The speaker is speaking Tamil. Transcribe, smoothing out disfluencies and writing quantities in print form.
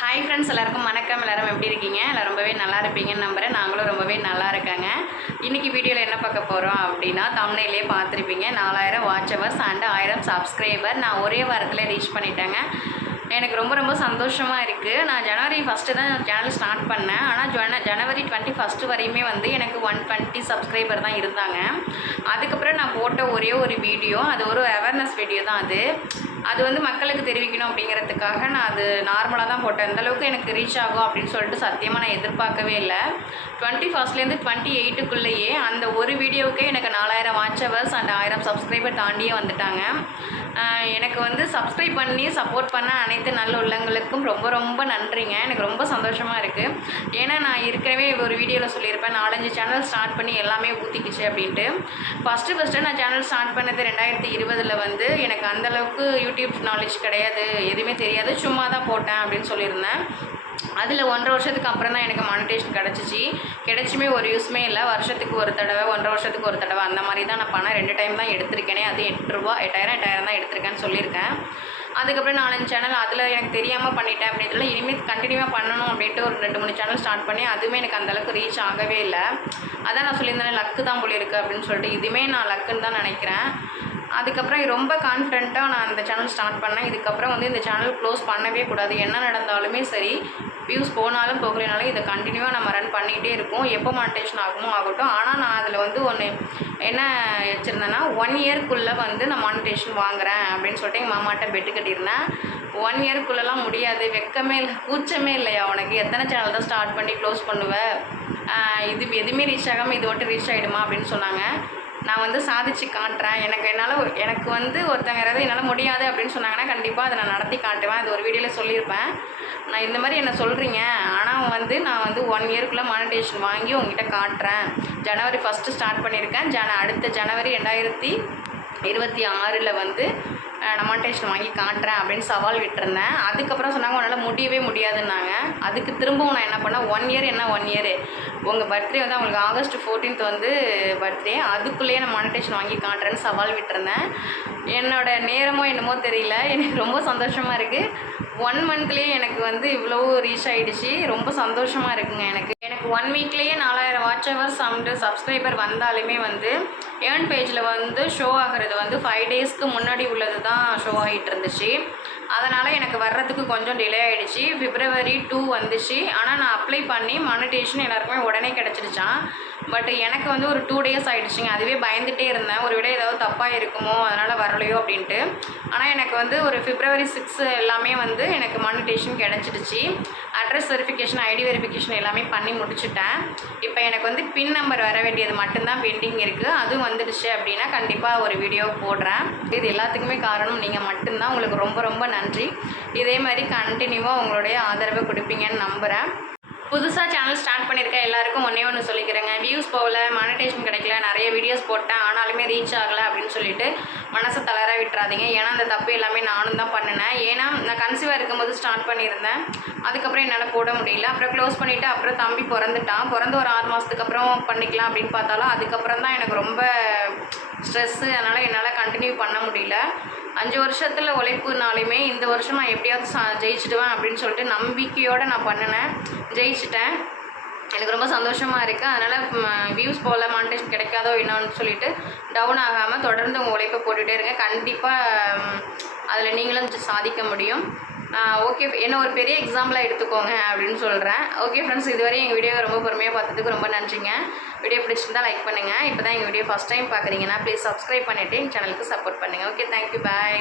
ஹாய் ஃப்ரெண்ட்ஸ், எல்லாருக்கும் வணக்கம். எல்லாரும் எப்படி இருக்கீங்க? எல்லோரும் ரொம்பவே நல்லா இருப்பீங்கன்னு நம்புகிறேன். நாங்களும் ரொம்பவே நல்லா இருக்காங்க. இன்றைக்கி வீடியோவில் என்ன பார்க்க போகிறோம் அப்படின்னா, தம்ப்நெயிலே பார்த்துருப்பீங்க. 4000 வாட்ச் ஹவர்ஸ் அண்ட் 1000 சப்ஸ்கிரைபர் நான் ஒரே வாரத்தில் ரீச் பண்ணிட்டேங்க. எனக்கு ரொம்ப சந்தோஷமாக இருக்குது. நான் ஜனவரி 1 தான் சேனல் ஸ்டார்ட் பண்ணேன். ஆனால் ஜனவரி 21 வரையுமே வந்து எனக்கு 120 சப்ஸ்கிரைபர் தான் இருந்தாங்க. அதுக்கப்புறம் நான் போட்ட ஒரே ஒரு வீடியோ, அது ஒரு அவேர்னஸ் வீடியோ தான். அது வந்து மக்களுக்கு தெரிவிக்கணும் அப்படிங்கிறதுக்காக நான் அது நார்மலாக தான் போட்டேன். அந்தளவுக்கு எனக்கு ரீச் ஆகும் அப்படின்னு சொல்லிட்டு சத்தியமாக நான் எதிர்பார்க்கவே இல்லை. 21லேருந்து 28க்குள்ளேயே அந்த ஒரு வீடியோவுக்கே எனக்கு 4000 வாட்ச் ஹவர்ஸ் அண்ட் 1000 சப்ஸ்கிரைபர் தாண்டியே வந்துட்டாங்க. எனக்கு வந்து சப்ஸ்கிரைப் பண்ணி சப்போர்ட் பண்ண அனைத்து நல்ல உள்ளங்களுக்கும் ரொம்ப நன்றிங்க. எனக்கு ரொம்ப சந்தோஷமாக இருக்குது. ஏன்னா நான் ஏற்கனவே ஒரு வீடியோவில் சொல்லியிருப்பேன், 4-5 சேனல் ஸ்டார்ட் பண்ணி எல்லாமே ஊற்றிக்கிச்சு அப்படின்ட்டு. ஃபஸ்ட்டு நான் சேனல் ஸ்டார்ட் பண்ணது 2020 வந்து எனக்கு அந்தளவுக்கு யூடியூப் நாலேஜ் கிடையாது, எதுவுமே தெரியாது, சும்மா தான் போட்டேன் அப்படின்னு சொல்லியிருந்தேன். அதில் 1.5 வருஷத்துக்கு அப்புறம் தான் எனக்கு மானிட்டேஷன் கிடச்சிச்சு. கிடைச்சுமே ஒரு யூஸ்மே இல்லை. வருஷத்துக்கு ஒரு தடவை, 1.5 வருஷத்துக்கு ஒரு தடவை அந்த மாதிரி தான் நான் பணம் 2 டைம் தான் எடுத்திருக்கேனே. அது 8 ரூபா, 8000 தான் எடுத்திருக்கேன்னு சொல்லியிருக்கேன். அதுக்கப்புறம் 4-5 சேனல் அதில் எனக்கு தெரியாமல் பண்ணிட்டேன் அப்படின்றதுல இனிமேல் கண்டினியூவாக பண்ணணும் அப்படின்ட்டு ஒரு 2-3 சேனல் ஸ்டார்ட் பண்ணி அதுவுமே எனக்கு அந்தளவுக்கு ரீச் ஆகவே இல்லை. அதான் நான் சொல்லியிருந்தேன், லக்கு தான் போல இருக்குது அப்படின்னு சொல்லிட்டு. இதுவுமே நான் லக்குன்னு தான் நினைக்கிறேன். அதுக்கப்புறம் ரொம்ப கான்ஃபிடென்ட்டாக நான் அந்த சேனல் ஸ்டார்ட் பண்ணேன். இதுக்கப்புறம் வந்து இந்த சேனல் க்ளோஸ் பண்ணவே கூடாது. என்ன நடந்தாலுமே சரி, வியூஸ் போனாலும் போகலைனாலும் இதை கண்டினியூவாக நம்ம ரன் பண்ணிகிட்டே இருக்கோம். எப்போ மானிட்டேஷன் ஆகுமோ ஆகட்டும். ஆனால் நான் அதில் வந்து ஒன்று என்ன வச்சுருந்தேன்னா, 1 இயர்க்குள்ளே வந்து நான் மானிட்டேஷன் வாங்குகிறேன் அப்படின்னு சொல்லிட்டு எங்கள் மாமாட்ட பெட்டு கட்டியிருந்தேன். 1 இயர்க்குள்ளெல்லாம் முடியாது, வெக்கமே இல்லை, கூச்சமே இல்லையா உனக்கு? எத்தனை சேனல் தான் ஸ்டார்ட் பண்ணி க்ளோஸ் பண்ணுவேன்? இது எதுவுமே ரீச் ஆகாமல் இது மட்டும் ரீச் ஆகிடுமா அப்படின்னு சொன்னாங்க. நான் வந்து சாதிச்சு காட்டுறேன். எனக்கு வந்து ஒருத்தங்க யாராவது என்னால் முடியாது அப்படின்னு சொன்னாங்கன்னா கண்டிப்பாக அதை நான் நடத்தி காட்டுவேன். அது ஒரு வீடியோவில் சொல்லியிருப்பேன். நான் இந்த மாதிரி என்ன சொல்கிறீங்க, ஆனால் வந்து நான் வந்து 1 இயர்க்குள்ளே மானிட்டேஷன் வாங்கி உங்ககிட்ட காட்டுறேன். ஜனவரி 1 ஸ்டார்ட் பண்ணியிருக்கேன். அடுத்த ஜனவரி 2026 வந்து நான் மானிட்டேஷன் வாங்கி காட்டுறேன் அப்படின்னு சவால் விட்டுருந்தேன். அதுக்கப்புறம் சொன்னாங்க உன்னால் முடியவே முடியாதுன்னாங்க. அதுக்கு திரும்பவும் நான் என்ன பண்ணேன், 1 இயர் என்ன 1 இயர், உங்கள் பர்த்டே வந்து அவங்களுக்கு ஆகஸ்ட் 14 வந்து பர்த்டே, அதுக்குள்ளேயே நான் மானிட்டேஷன் வாங்கி காட்டுறேன்னு சவால் விட்டுருந்தேன். என்னோடய நேரமோ என்னமோ தெரியல, எனக்கு ரொம்ப சந்தோஷமாக இருக்குது. 1 மந்த்லேயே எனக்கு வந்து இவ்வளோ ரீச் ஆகிடுச்சு. ரொம்ப சந்தோஷமாக இருக்குங்க. எனக்கு 1 வீக்லேயே 4000 வாட்ச் ஹவர்ஸ் அண்ட் சப்ஸ்கிரைபர் வந்தாலுமே வந்து ஏர்ன் பேஜில் வந்து ஷோ ஆகிறது வந்து 5 டேஸ்க்கு முன்னாடி உள்ளது தான் ஷோ ஆகிட்டு இருந்துச்சு. அதனால் எனக்கு வர்றதுக்கு கொஞ்சம் டிலே ஆகிடுச்சு. February 2 வந்துச்சு. ஆனால் நான் அப்ளை பண்ணி மானிட்டேஷன் எல்லாருக்குமே உடனே கிடச்சிடுச்சான். பட் எனக்கு வந்து ஒரு 2 டேஸ் ஆகிடுச்சிங்க. அதுவே பயந்துகிட்டே இருந்தேன், ஒரு விட ஏதாவது தப்பாக இருக்குமோ அதனால் வரலையோ அப்படின்ட்டு. ஆனால் எனக்கு வந்து ஒரு February 6 எல்லாமே வந்து எனக்கு மானிட்டேஷன் கிடச்சிடுச்சு. அட்ரஸ் வெரிஃபிகேஷன், ஐடி வெரிஃபிகேஷன் எல்லாமே பண்ணி முடிச்சுட்டேன். இப்போ எனக்கு வந்து பின் நம்பர் வர வேண்டியது மட்டும்தான் பெண்டிங் இருக்குது. அதுவும் வந்துடுச்சு அப்படின்னா கண்டிப்பாக ஒரு வீடியோ போடுறேன். இது எல்லாத்துக்குமே காரணம் நீங்கள் மட்டும்தான். உங்களுக்கு ரொம்ப நன்றி. இதே மாதிரி கண்டினியூவாக உங்களுடைய ஆதரவை கொடுப்பீங்கன்னு நம்புகிறேன். புதுசாக சேனல் ஸ்டார்ட் பண்ணியிருக்கேன் எல்லாருக்கும் ஒன்று சொல்லிக்கிறேங்க. வியூஸ் போகல, மானிட்டேஷன் கிடைக்கல, நிறைய வீடியோஸ் போட்டேன் ஆனாலுமே ரீச் ஆகலை அப்படின்னு சொல்லிட்டு மனசை தளர விட்டுறாதீங்க. ஏன்னா அந்த தப்பு எல்லாமே நானும் தான் பண்ணினேன். ஏன்னா நான் கன்சீவாக இருக்கும்போது ஸ்டார்ட் பண்ணியிருந்தேன். அதுக்கப்புறம் என்னால் போட முடியல. அப்புறம் க்ளோஸ் பண்ணிவிட்டு அப்புறம் தம்பி பிறந்துட்டான். பிறந்து ஒரு 6 மாதத்துக்கு அப்புறம் பண்ணிக்கலாம் அப்படின்னு பார்த்தாலும் அதுக்கப்புறம் தான் எனக்கு ரொம்ப ஸ்ட்ரெஸ்ஸு. அதனால் என்னால் கண்டினியூ பண்ண முடியல. 5 வருஷத்தில் உழைப்புனாலுமே இந்த வருஷம் நான் எப்படியாவது ஜெயிச்சிடுவேன் அப்படின்னு சொல்லிட்டு நம்பிக்கையோடு நான் பண்ணினேன். ஜெயிச்சிட்டேன். எனக்கு ரொம்ப சந்தோஷமாக இருக்குது. அதனால் வியூஸ் போகல, மானிட்டேஷன் கிடைக்காதோ என்னன்னு சொல்லிட்டு டவுன் ஆகாமல் தொடர்ந்து உங்கள் உழைப்பை போட்டுகிட்டே இருங்க. கண்டிப்பாக அதில் நீங்களும் சாதிக்க முடியும். ஓகே, என்ன ஒரு பெரிய எக்ஸாம்பிளாக எடுத்துக்கோங்க அப்படின்னு சொல்கிறேன். ஓகே ஃப்ரெண்ட்ஸ், இதுவரை எங்கள் வீடியோ ரொம்ப பொறுமையாக பார்த்ததுக்கு ரொம்ப நன்றிங்க. வீடியோ பிடிச்சிருந்தால் லைக் பண்ணுங்கள். இப்போ தான் எங்கள் வீடியோ ஃபஸ்ட் டைம் பார்க்குறீங்கன்னா ப்ளீஸ் சப்ஸ்கிரைப் பண்ணிவிட்டு எங்கள் சேனலுக்கு சப்போர்ட் பண்ணுங்கள். ஓகே, தேங்க்யூ, பாய்.